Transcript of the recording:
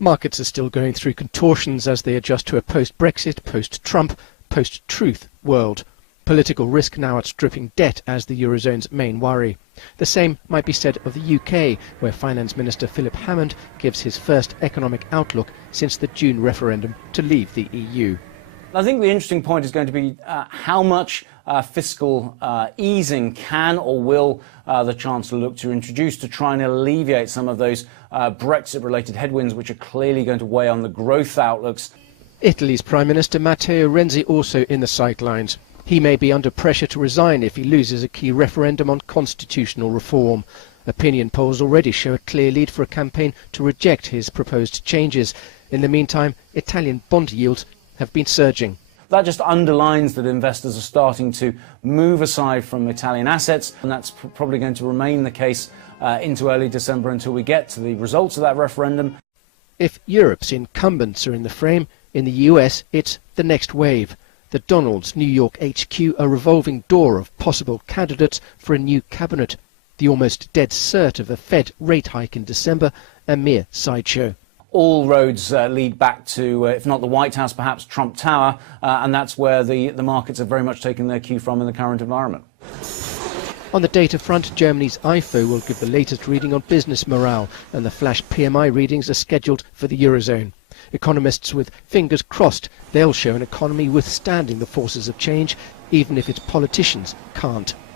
Markets are still going through contortions as they adjust to a post-Brexit, post-Trump, post-truth world. Political risk now outstripping debt as the Eurozone's main worry. The same might be said of the UK, where Finance Minister Philip Hammond gives his first economic outlook since the June referendum to leave the EU. I think the interesting point is going to be how much fiscal easing can or will the Chancellor look to introduce to try and alleviate some of those Brexit-related headwinds which are clearly going to weigh on the growth outlooks. Italy's Prime Minister Matteo Renzi also in the sidelines. He may be under pressure to resign if he loses a key referendum on constitutional reform. Opinion polls already show a clear lead for a campaign to reject his proposed changes. In the meantime, Italian bond yields have been surging. That just underlines that investors are starting to move aside from Italian assets, and that's probably going to remain the case into early December until we get to the results of that referendum. If Europe's incumbents are in the frame, in the US it's the next wave. The Donald's New York HQ a revolving door of possible candidates for a new cabinet. The almost dead cert of a Fed rate hike in December, a mere sideshow. All roads lead back to, if not the White House, perhaps Trump Tower, and that's where the markets have very much taken their cue from in the current environment. On the data front, Germany's IFO will give the latest reading on business morale, and the flash PMI readings are scheduled for the Eurozone. Economists with fingers crossed they'll show an economy withstanding the forces of change, even if its politicians can't.